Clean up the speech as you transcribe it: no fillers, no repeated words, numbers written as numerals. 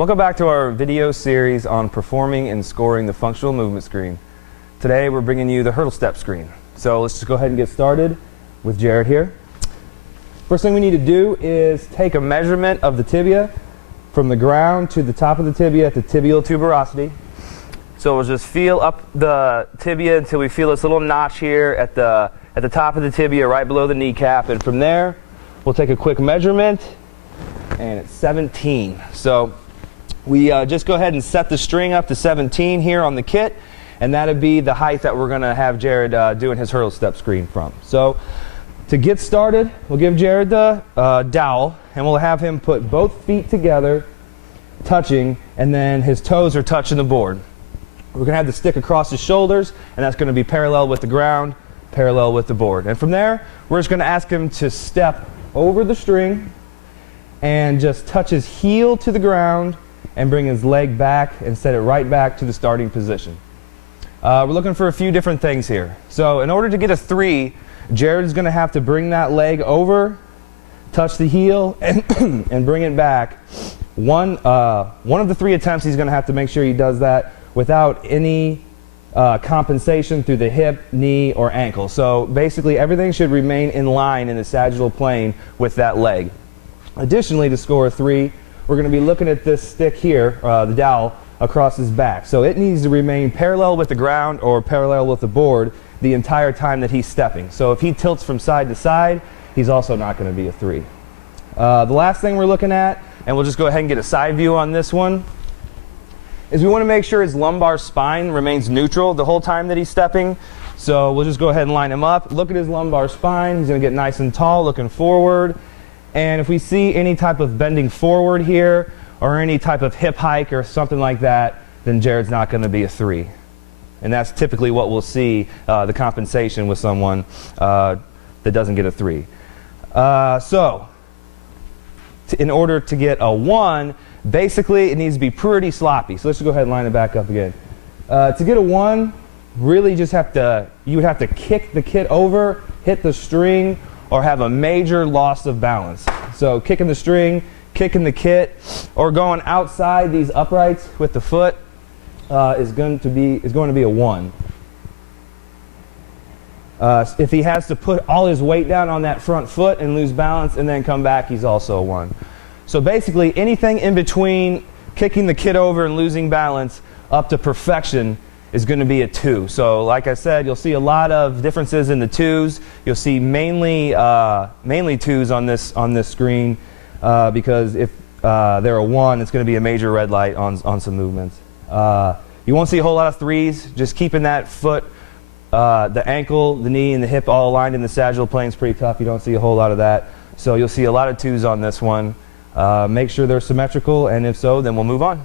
Welcome back to our video series on performing and scoring the functional movement screen. Today we're bringing you the hurdle step screen. So let's just go ahead and get started with Jared here. First thing we need to do is take a measurement of the tibia from the ground to the top of the tibia at the tibial tuberosity. So we'll just feel up the tibia until we feel this little notch here at the top of the tibia right below the kneecap, and from there we'll take a quick measurement, and it's 17. So we just go ahead and set the string up to 17 here on the kit, and that'll be the height that we're going to have Jared doing his hurdle step screen from. So to get started, we'll give Jared the dowel, and we'll have him put both feet together, touching, and then his toes are touching the board. We're going to have the stick across his shoulders, and that's going to be parallel with the ground, parallel with the board. And from there, we're just going to ask him to step over the string and just touch his heel to the ground and bring his leg back and set it right back to the starting position. We're looking for a few different things here. So in order to get a 3, Jared is going to have to bring that leg over, touch the heel, and, and bring it back. One of the 3 attempts, he's going to have to make sure he does that without any compensation through the hip, knee, or ankle. So basically everything should remain in line in the sagittal plane with that leg. Additionally, to score a 3, we're going to be looking at this stick here, the dowel, across his back. So it needs to remain parallel with the ground or parallel with the board the entire time that he's stepping. So if he tilts from side to side, he's also not going to be a 3. The last thing we're looking at, and we'll just go ahead and get a side view on this one, is we want to make sure his lumbar spine remains neutral the whole time that he's stepping. So we'll just go ahead and line him up. Look at his lumbar spine. He's going to get nice and tall, looking forward. And if we see any type of bending forward here or any type of hip hike or something like that, then Jared's not going to be a 3. And that's typically what we'll see, the compensation with someone that doesn't get a 3. In order to get a 1, basically it needs to be pretty sloppy. So let's just go ahead and line it back up again. To get a 1, really just you would have to kick the kit over, hit the string, or have a major loss of balance. So kicking the string, kicking the kit, or going outside these uprights with the foot is going to be a 1. If he has to put all his weight down on that front foot and lose balance and then come back, he's also a 1. So basically anything in between kicking the kit over and losing balance up to perfection is going to be a 2. So like I said, you'll see a lot of differences in the 2s. You'll see mainly 2s on this screen because if they're a 1, it's going to be a major red light on some movements. You won't see a whole lot of 3s. Just keeping that foot, the ankle, the knee, and the hip all aligned in the sagittal plane is pretty tough. You don't see a whole lot of that. So you'll see a lot of 2s on this one. Make sure they're symmetrical, and if so, then we'll move on.